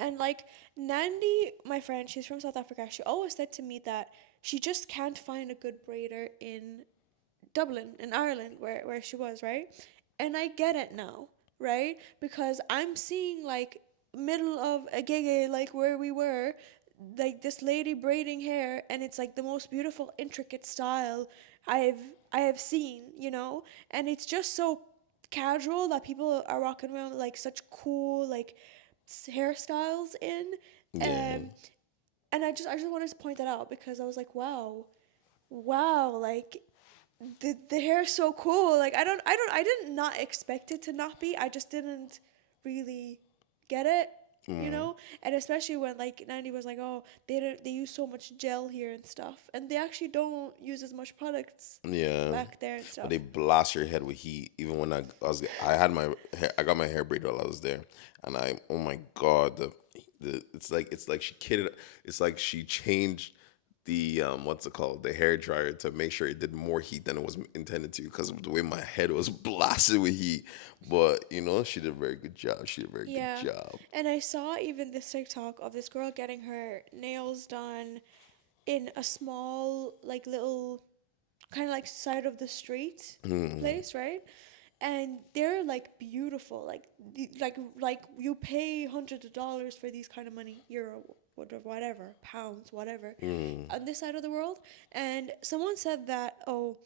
And like Nandi, my friend, she's from South Africa, she always said to me that she just can't find a good braider in Dublin, in Ireland, where she was, right? And I get it now, right? Because I'm seeing like middle of a gege, like where we were, like this lady braiding hair, and it's like the most beautiful, intricate style I've I have seen, and it's just so casual that people are walking around with like such cool like hairstyles in, Yeah, um, and I just wanted to point that out because I was like, wow, like the hair is so cool. Like I did not expect it to not be. I just didn't really get it, And especially when like Nandy was like, oh, they use so much gel here and stuff, and they actually don't use as much products yeah. back there and But stuff. they blast your head with heat. Even when I got my hair braided while I was there, and oh my god, it's like she kidded. It's like she changed the what's it called, the hair dryer to make sure it did more heat than it was intended to, because of the way my head was blasted with heat. But she did a very good job. She did a very good Yeah. job. And I saw even this TikTok of this girl getting her nails done in a small, like, little kind of like side of the street place, right? And they're like beautiful, like you pay hundreds of dollars for these kind of money, euro, whatever, pounds, whatever, on this side of the world. And someone said that, oh,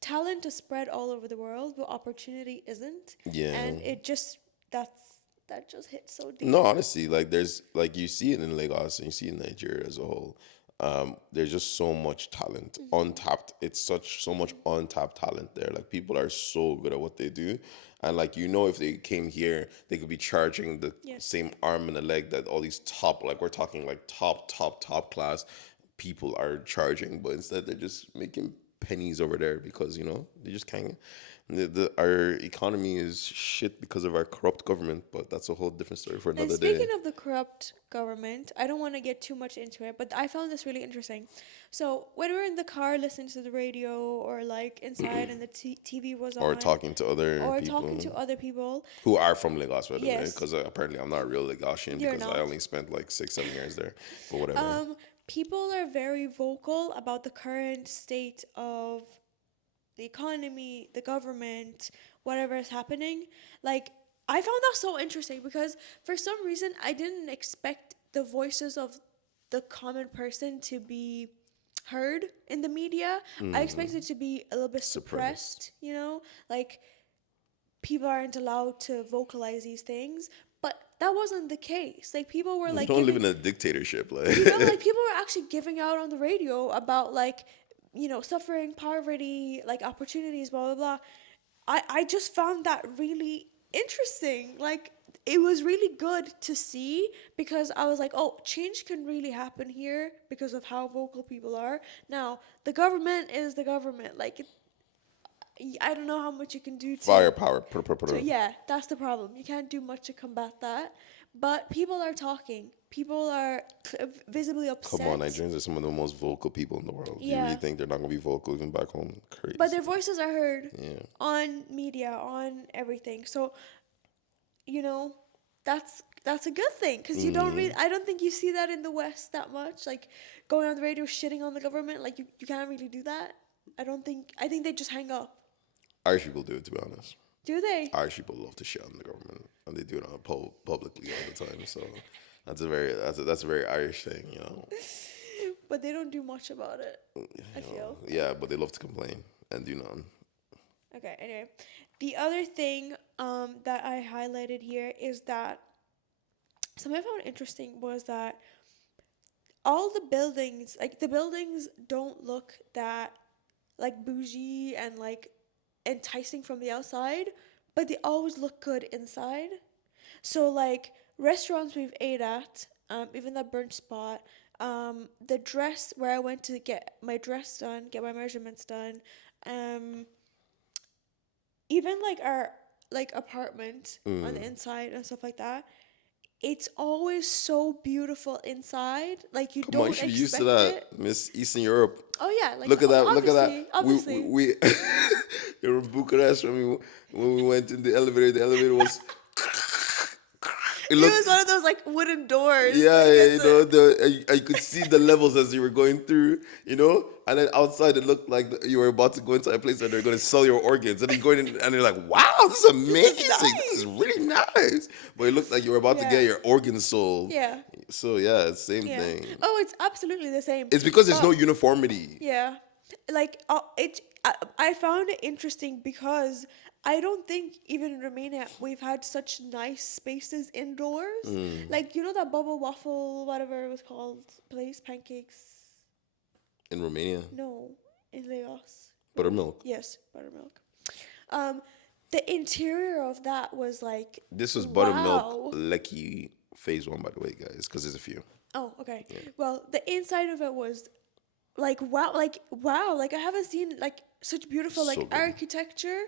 talent is spread all over the world, but opportunity isn't. Yeah. And that just hits so deep. No, honestly, like there's like you see it in Lagos and you see it in Nigeria as a whole. There's just so much talent, untapped. It's so much untapped talent there. Like people are so good at what they do, and like if they came here, they could be charging the Yes. same arm and a leg that all these top, like we're talking like top class people are charging, but instead they're just making pennies over there because they just can't. Our economy is shit because of our corrupt government, but that's a whole different story for And another speaking day. of the corrupt government, I don't want to get too much into it, but I found this really interesting. So when we're in the car listening to the radio, or like inside and the TV was Or on, talking to other or people talking to other people, who are from Lagos, by the way, yes, because apparently I'm not a real Lagosian you're because I not. only spent like 6, 7 years there, but whatever. People are very vocal about the current state of the economy, the government, whatever is happening. Like, I found that so interesting because for some reason I didn't expect the voices of the common person to be heard in the media. I expected it to be a little bit suppressed, like people aren't allowed to vocalize these things. But that wasn't the case. Like people were We like don't live giving, in a dictatorship, like. like people were actually giving out on the radio about like, suffering, poverty, like opportunities, blah blah blah. I just found that really interesting. Like it was really good to see because I was like, oh, change can really happen here because of how vocal people are. Now, the government is the government. Like I don't know how much you can do to Firepower. yeah, that's the problem. You can't do much to combat that. But people are talking. People are visibly upset. Come on, Nigerians are some of the most vocal people in the world. Do you Yeah. really think they're not going to be vocal even back home? Crazy. But their voices are heard Yeah. on media, on everything. So, that's a good thing because you don't really. I don't think you see that in the West that much. Like going on the radio shitting on the government. Like you can't really do that. I don't think. I think they just hang up. Irish people do it, to be honest. Do they? Irish people love to shit on the government, and they do it on publicly all the time. So that's a very Irish thing, But they don't do much about it. I feel. Yeah, but they love to complain and do none. Okay, anyway. The other thing that I highlighted here is that something I found interesting was that all the buildings, like the buildings don't look that like bougie and like enticing from the outside, but they always look good inside. So like restaurants we've ate at, even that brunch spot, the dress where I went to get my dress done, get my measurements done, even like our like apartment on the inside and stuff like that. It's always so beautiful inside. Like you Come on, don't you should expect be used to that, it. Miss Eastern Europe. Oh yeah, like Look at that! Look at that! Obviously. We they were in Bucharest when we went in the elevator. The elevator was. It It looked, was one of those like wooden doors. yeah, like, yeah, it's I could see the levels as you were going through, and then outside it looked like you were about to go into a place where they're going to sell your organs, and then you go in and you're like, wow, this is amazing, this is really nice, but it looked like you were about to Yeah. get your organs sold. Yeah. So yeah, it's same Yeah. thing. Oh, it's absolutely the same. It's because there's But- no uniformity. Yeah, like I found it interesting because I don't think even in Romania we've had such nice spaces indoors. Like that bubble waffle, whatever it was called, place, pancakes. In Romania, No, in Laos. buttermilk. Yes, buttermilk. The interior of that was like This was buttermilk wow. Lecky phase 1, by the way, guys, because there's a few. Oh, okay. Well, the inside of it was like wow, like I haven't seen like such beautiful So like good. architecture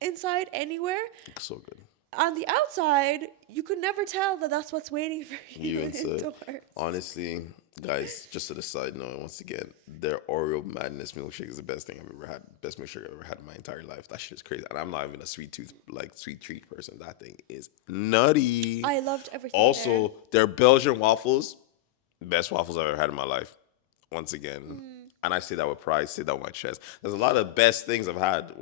inside anywhere. So good. On the outside, you could never tell that that's what's waiting for you You inside. indoors. Honestly, Guys, just to the side note, once again, their Oreo Madness milkshake is the best thing I've ever had. Best milkshake I've ever had in my entire life. That shit is crazy. And I'm not even a sweet treat person. That thing is nutty. I loved everything there. Also, their Belgian waffles, best waffles I've ever had in my life. Once again. And I say that with pride, say that with my chest. There's a lot of best things I've had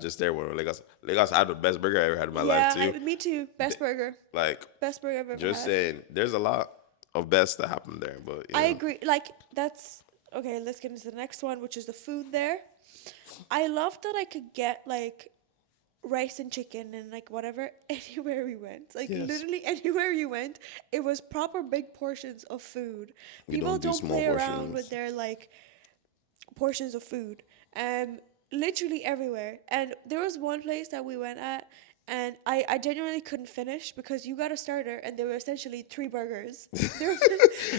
just there when Lagos. Lagos had the best burger I ever had in my life too. Me too. Best burger. Like, Best burger I've ever just had. saying, there's a lot of best that happened there. But I agree. Like, that's okay. Let's get into the next one, which is the food there. I loved that I could get like rice and chicken and like whatever anywhere we went. Like Yes. literally anywhere you went, it was proper big portions of food. We People don't do don't small play around portions. with their like portions of food. Literally everywhere. And there was one place that we went at and I genuinely couldn't finish because you got a starter and they were essentially 3 burgers. They were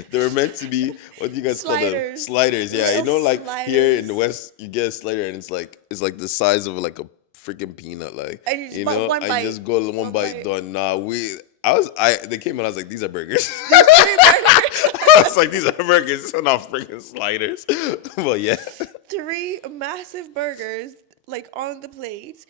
They were meant to be, what do you guys call them? Sliders. Sliders. Yeah, you know, Little like here in sliders. the West, you get a slider and it's like the size of like a freaking peanut, like And you just you bite know, one and bite. you just go one One bite bite. done. Nah, they came and I was like, these are burgers. 3 burgers. I was like, these are burgers, these are not freaking sliders. But yeah, 3 massive burgers like on the plate.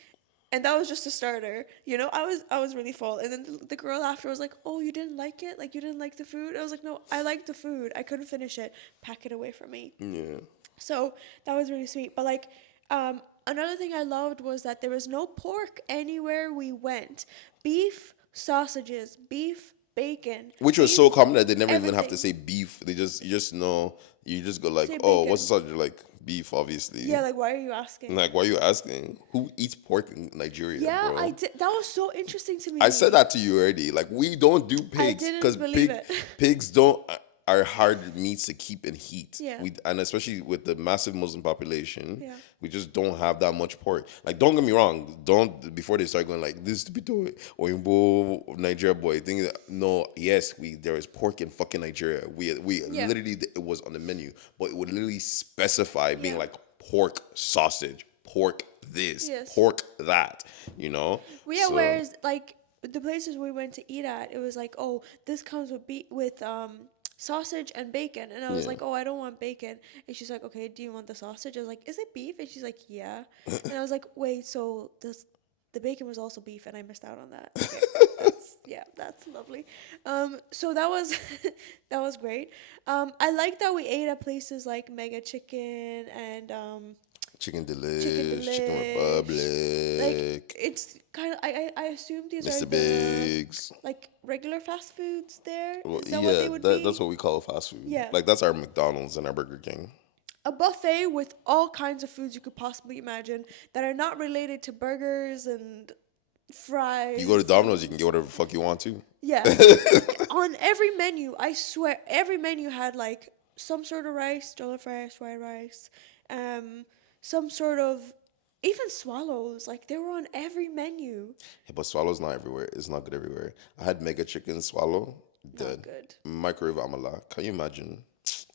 And that was just a starter. You know, I was really full. And then the girl after was like, "Oh, you didn't like it? Like you didn't like the food?" I was like, "No, I liked the food. I couldn't finish it. Pack it away from me." yeah. So that was really sweet. But like, another thing I loved was that there was no pork anywhere we went. Beef, sausages, beef, bacon. Which was beef, so common that they never even have to everything. say beef. You just know. You just go like, Say oh, bacon. what's the sausage? Like beef, obviously. Yeah, like why are you asking? Like, why are you asking? Who eats pork in Nigeria, Yeah, bro? I did. That was so interesting to me. I said that to you already. Like, we don't do pigs didn't because believe it. pigs don't are hard meats to keep in heat. Yeah. And especially with the massive Muslim population, Yeah. we just don't have that much pork. Like, don't get me wrong. Don't before they start going like this to be doing or Nigeria boy thing. No, yes, there is pork in fucking Nigeria. We Yeah. literally it was on the menu, but it would literally specify being Yeah. like pork sausage, pork this, Yes. pork that. You know. Well, yeah, So- whereas like the places we went to eat at, it was like, oh, this comes with sausage and bacon, and I was Yeah. like, oh, I don't want bacon, and she's like, okay, do you want the sausage? I was like, is it beef? And she's like, yeah, and I was like, wait, so the bacon was also beef, and I missed out on that. Okay, that's lovely. So that was that was great. I like that we ate at places like Mega Chicken and Chicken Delish, Delish. Chicken Republic, like it's kind of I assume these Mr. are the Biggs. like regular fast foods there. Well, Is that what they would be? that's what we call fast food. Yeah. Like that's our McDonald's and our Burger King. A buffet with all kinds of foods you could possibly imagine that are not related to burgers and fries. You go to Domino's, you can get whatever the fuck you want to. Yeah. On every menu, I swear, every menu had like some sort of rice, jollof rice, fried rice, some sort of even swallows. Like they were on every menu. Yeah, but swallow's not everywhere. It's not good everywhere. I had mega chicken swallow. Not Dead. good. Microwave amala. Can you imagine?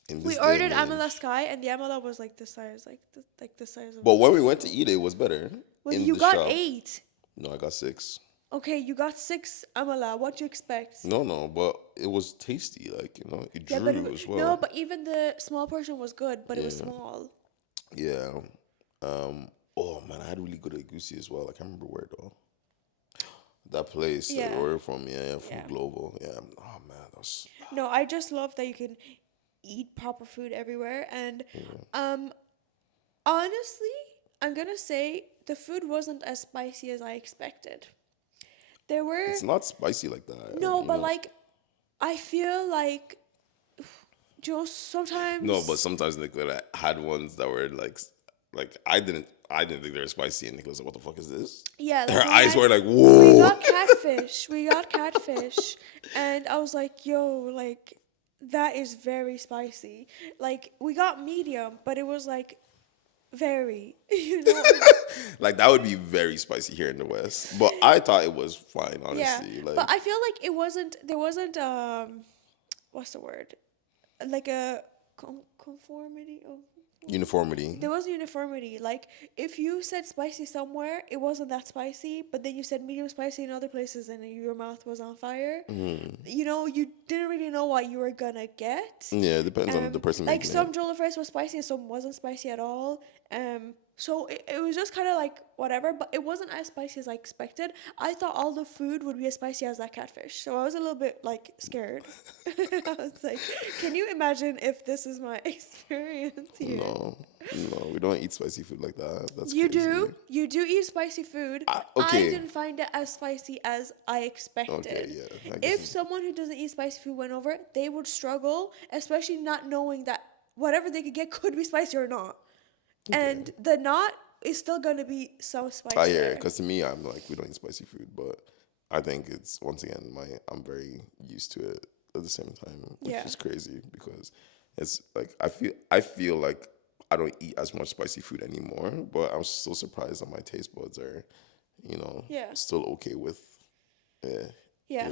In this We day ordered and age. amala sky, and the amala was like the size, like the size of. But when we went to eat it, it was better. Well, in you the got shop. 8. No, I got 6. Okay, you got 6 amala. What do you expect? No, but it was tasty. Like, you know, it Yeah, drew but as well. no, but even the small portion was good, but it was Yeah. small. Yeah. Oh man, I had really good egusi as well. I can't remember where though. That place that Yeah. we ordered from, yeah, from Yeah. Global. Yeah. Oh man, that was No, I just love that you can eat proper food everywhere, and honestly, I'm gonna say the food wasn't as spicy as I expected. There were it's not spicy like that. no, you but know? like I feel like sometimes No, but sometimes Nicoleta had ones that were like I didn't think they were spicy and Nicoleta was like, what the fuck is this? yeah, Her like we eyes had- were like, we whoa. got catfish. We got catfish, and I was like, "Yo, like that is very spicy." Like we got medium, but it was like very, you know. Like that would be very spicy here in the West. But I thought it was fine, Yeah, honestly. Like but I feel like it wasn't. There wasn't what's the word? Like a conformity. Oh, Uniformity. There was uniformity. Like, if you said spicy somewhere, it wasn't that spicy, but then you said medium spicy in other places and your mouth was on fire. You know, you didn't really know what you were gonna get. Yeah, it depends on the person Like, making it. some jollof rice was spicy and some wasn't spicy at all. So it was just kind of like whatever, but it wasn't as spicy as I expected. I thought all the food would be as spicy as that catfish, so I was a little bit like scared. I was like, can you imagine if this is my experience here? No, no, we don't eat spicy food like that. That's You crazy. do. You do eat spicy food. I Okay. didn't find it as spicy as I expected. Okay, yeah. I guess If someone who doesn't eat spicy food went over, they would struggle, especially not knowing that whatever they could get could be spicy or not. And the not is still gonna be so spicy. I hear it there. because to me, I'm like, we don't eat spicy food, but I think it's once again I'm very used to it at the same time, which Yeah. is crazy because it's like I feel like I don't eat as much spicy food anymore, but I'm still surprised that my taste buds are, Yeah. still okay with, yeah, Yeah.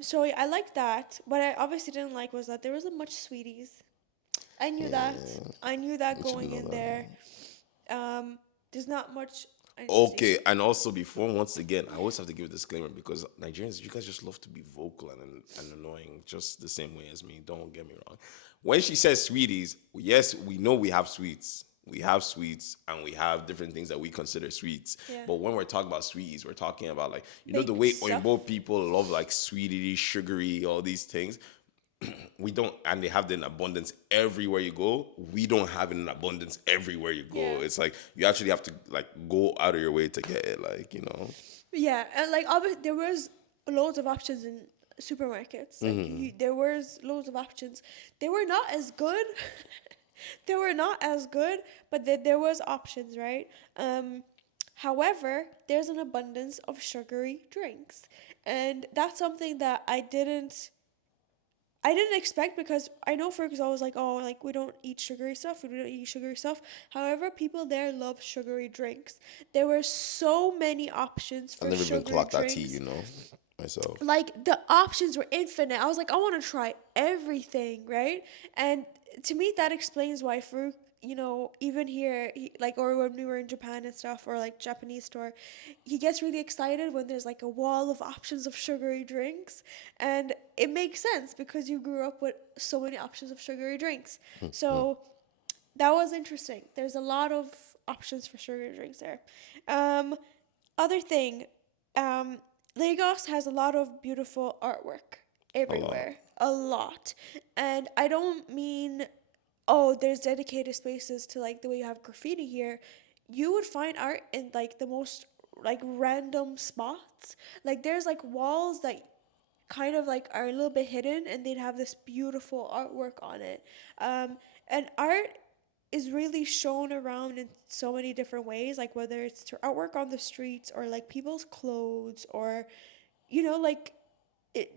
So yeah, I like that. What I obviously didn't like was that there wasn't much sweeties. I knew that. I knew that You should going know in that. there. There's not much. I need to see. Okay, and also before, once again, I always have to give a disclaimer because Nigerians, you guys just love to be vocal and annoying, just the same way as me. Don't get me wrong. When she says sweeties, yes, we know we have sweets. We have sweets and we have different things that we consider sweets. Yeah. But when we're talking about sweeties, we're talking about like, the Baked way stuff. Oyinbo people love like sweetie, sugary, all these things. We don't, and they have it in abundance everywhere you go. We don't have it in abundance everywhere you go. Yeah. It's like you actually have to like go out of your way to get it, like, Yeah, and like obviously there was loads of options in supermarkets. Like there was loads of options. They were not as good. They were not as good, but there was options, right? However, there's an abundance of sugary drinks, and that's something that I didn't expect because I know Fergus always like, oh, like we don't eat sugary stuff, we don't eat sugary stuff. However, people there love sugary drinks. There were so many options for I've never even sugary clocked that drinks. tea, myself. Like the options were infinite. I was like, I want to try everything, right? And to me, that explains why Farouk, even here, like, or when we were in Japan and stuff, or like Japanese store, he gets really excited when there's like a wall of options of sugary drinks. And it makes sense because you grew up with so many options of sugary drinks. So that was interesting. There's a lot of options for sugary drinks there. Other thing, Lagos has a lot of beautiful artwork everywhere. A lot. And I don't mean, oh, there's dedicated spaces to like the way you have graffiti here. You would find art in like the most like random spots. Like there's like walls that kind of like are a little bit hidden and they'd have this beautiful artwork on it. And art is really shown around in so many different ways, like whether it's through artwork on the streets or like people's clothes or, like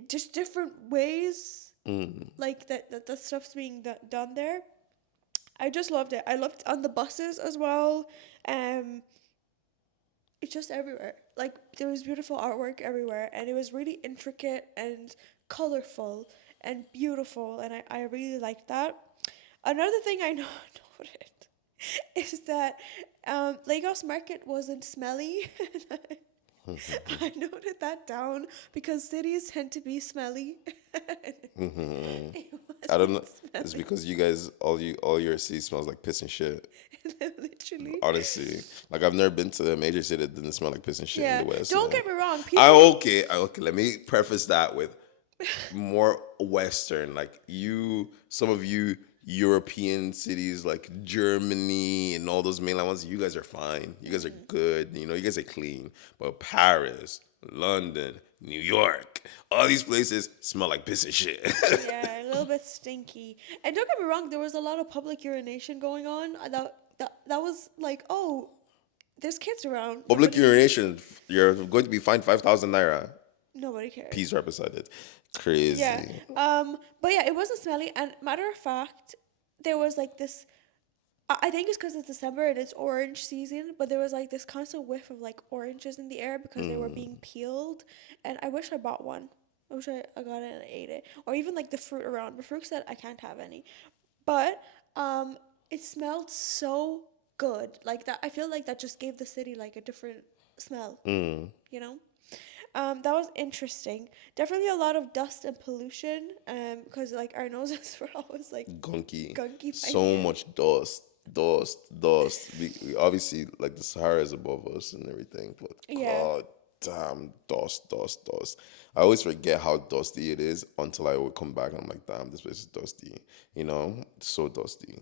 just different ways like that stuff's being done there. I just loved it. I loved on the buses as well. It's just everywhere. Like there was beautiful artwork everywhere, and it was really intricate and colorful and beautiful, and I really liked that. Another thing I noted is that Lagos Market wasn't smelly. I noted that down because cities tend to be smelly. It I don't know. wasn't It's smelly, because you guys, all your city smells like piss and shit. literally. Honestly, like I've never been to a major city that didn't smell like piss and shit Yeah, in the West. don't get me wrong. Okay. Let me preface that with more Western. Like some of you European cities like Germany and all those mainland ones, you guys are fine. You guys are good. You guys are clean. But Paris, London, New York, all these places smell like piss and shit. Yeah, a little bit stinky. And don't get me wrong, there was a lot of public urination going on. That was like, oh, there's kids around. Public urination, you're going to be fined 5,000 naira. Nobody cares. Peace represented. Crazy. Yeah. But yeah, it wasn't smelly. And matter of fact, there was like this. I think it's because it's December and it's orange season, but there was like this constant whiff of like oranges in the air because they were being peeled. And I wish I bought one. I wish I got it and I ate it. Or even like the fruit around. But fruit said I can't have any. But it smelled so good. Like that, I feel like that just gave the city like a different smell, Mm. you know? That was interesting. Definitely a lot of dust and pollution, because like our noses were always like Gunky. gunky by So here. much dust. We obviously like the Sahara is above us and everything, but Yeah. god damn, dust. I always forget how dusty it is until I would come back and I'm like, damn, this place is dusty. You know, so dusty.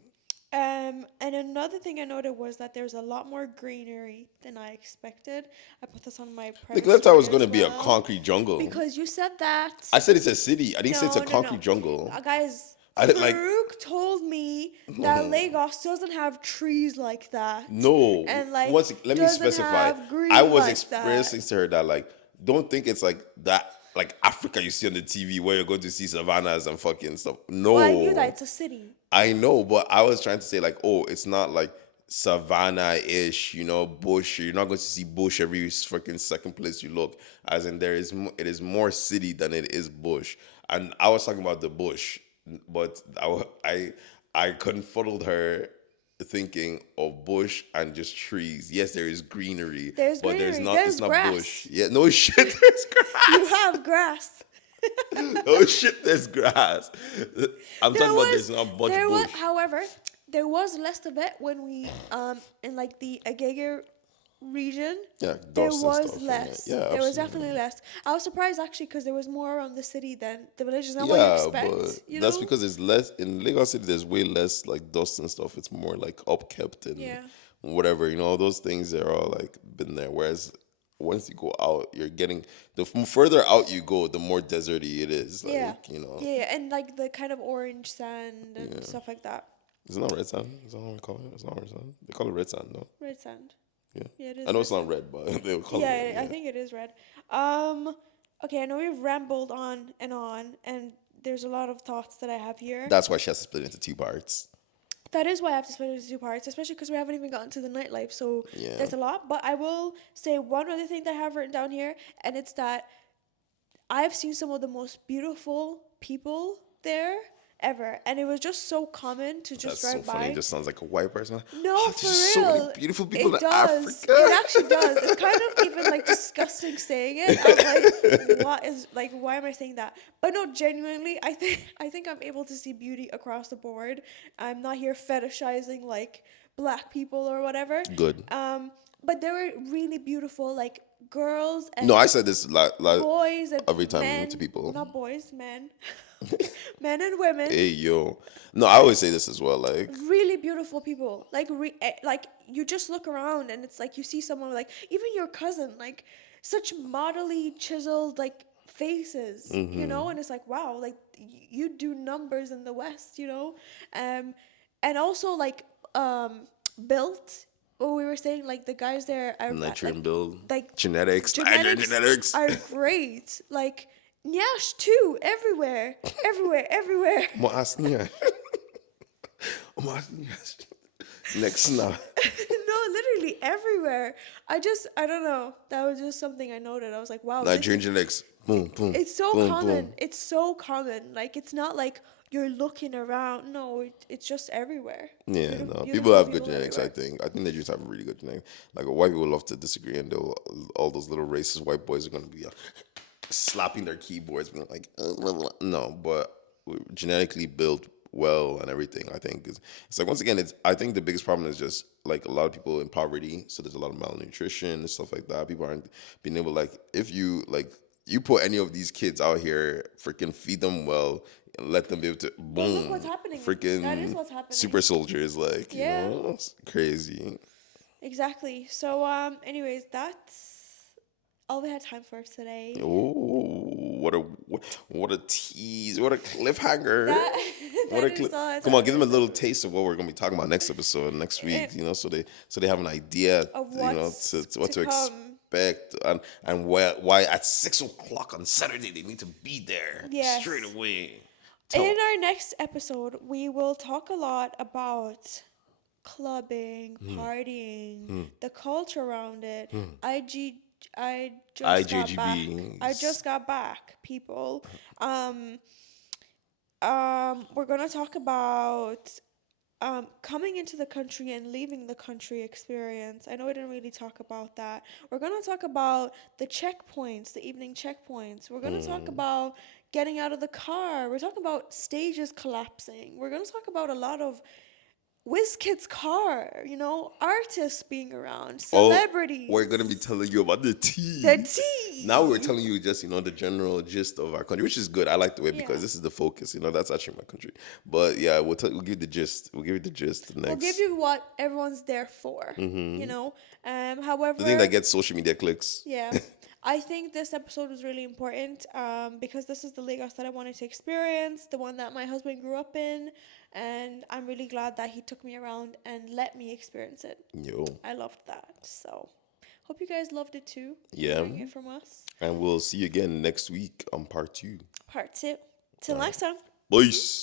And another thing I noted was that there's a lot more greenery than I expected. I put this on my private Nicoleta was story gonna as be a well concrete jungle. because you said that. I said it's a city. I didn't say it's a No, no, concrete no. jungle. Guys, I didn't like. Farouk told me that Lagos doesn't have trees like that No, and like once let me doesn't specify. have I green was like that. expressing to her that like, don't think it's like that, like Africa you see on the TV where you're going to see savannas and fucking stuff. Well, I knew that No, it's a city. I know, but I was trying to say like, oh, it's not like savannah-ish, you know, bush. You're not going to see bush every freaking second place you look. As in, it is more city than it is bush. And I was talking about the bush, but I confuddled her thinking of bush and just trees. Yes, there is greenery, There's but there's greenery. not. There's It's not bush. grass. Yeah, no shit. There's You grass. have grass. Oh shit, there's grass. I'm There talking about was, there's not much bush. however, there was less of it when we, in like the Agege region. Yeah, There dust and was stuff. less. Yeah, There was absolutely. definitely less. I was surprised actually because there was more around the city than the villages. Not what you Yeah, but expect, you that's know? because it's less in Lagos City. There's way less like dust and stuff. It's more like upkept and Yeah. whatever. You know, those things are all like been there. Whereas once you go out, you're getting further out you go, the more deserty it is. Yeah. Like you know, Yeah, and like the kind of orange sand and stuff like that. it's not red sand. Is that what we call it? It's not red sand. They call it red sand, no? Red sand. Yeah, Yeah, it I is know red it's not sand. red, but they will call it Yeah, red. I Yeah, think it is red. Um, okay, I know we've rambled on, and there's a lot of thoughts that I have here. that's why she has to split into two parts. That is why I have to split it into two parts, especially because we haven't even gotten to the nightlife. So Yeah, there's a lot. But I will say one other thing that I have written down here, and it's that I've seen some of the most beautiful people there ever, and it was just so common to just that's so drive funny. It by. just sounds like a white person. No, Oh, there's for just so many real. beautiful people It in does. Africa. It actually does. It's kind of even like disgusting saying it. I'm like, what is like? Why am I saying that? But no, genuinely, I think I'm able to see beauty across the board. I'm not here fetishizing like black people or whatever. Good. But they were really beautiful, like girls and No, I said this boys and every time we meet to men. people. Not boys, men. Men and women. Hey yo, no, I always say this as well. Like, Really beautiful people, like like you just look around and it's like you see someone like even your cousin, like such modelly chiseled like faces, you know, and it's like wow, like you do numbers in the West, you know. And also like built, what we were saying, like the guys there are Nigerian like build, like genetics, Nigerian genetics. are great, like Nyash too, everywhere. Mo asniya. Mo asniya. Next now. No, literally everywhere. I don't know. That was just something I noted. I was like, wow, Nigerian genetics. Boom, boom. it's so boom, common. Boom. It's so common. Like it's not like you're looking around. No, it's just everywhere. Yeah, no. People Beautiful have good people genetics. everywhere. I think they just have really good genetics. Like white people love to disagree, and all those little racist white boys are gonna be slapping their keyboards, being like, no. But we're genetically built well and everything. I think it's like once again, it's. I think the biggest problem is just like a lot of people in poverty. So there's a lot of malnutrition and stuff like that. People aren't being able like if you like. You put any of these kids out here, freaking feed them well, and let them be able to Well, look boom, what's happening. freaking That is what's happening. super soldiers, like you Yeah. know, it's crazy. Exactly. So, anyways, that's all we had time for today. Oh, what a tease, what a cliffhanger. That, What a that is all I had Come on, time give them a for. little taste of what we're gonna be talking about next episode, next week. You know, so they have an idea, Of you know, what's to what to to come. expect and why at 6 o'clock on Saturday they need to be there Yes. straight away. In our next episode, we will talk a lot about clubbing, partying, the culture around it. I just got back. IJGB. I just got back, people. We're gonna talk about coming into the country and leaving the country experience. I know we didn't really talk about that. We're going to talk about the checkpoints, the evening checkpoints. We're going to talk about getting out of the car. We're talking about stages collapsing. We're going to talk about a lot of WizKid's car, artists being around, Oh, celebrities. we're gonna be telling you about the tea. The tea. Now we're telling you just the general gist of our country, which is good. I like the way because Yeah. this is the focus. That's actually my country. But yeah, we'll give the gist. We'll give you the gist next. We'll give you what everyone's there for. However, The thing that gets social media clicks. yeah, I think this episode was really important because this is the Lagos that I wanted to experience, the one that my husband grew up in, and I'm really glad that he took me around and let me experience it. Yo. I loved that. So, hope you guys loved it too. Yeah. Hearing it from us. And we'll see you again next week on part 2. Part 2. Till next time. Peace.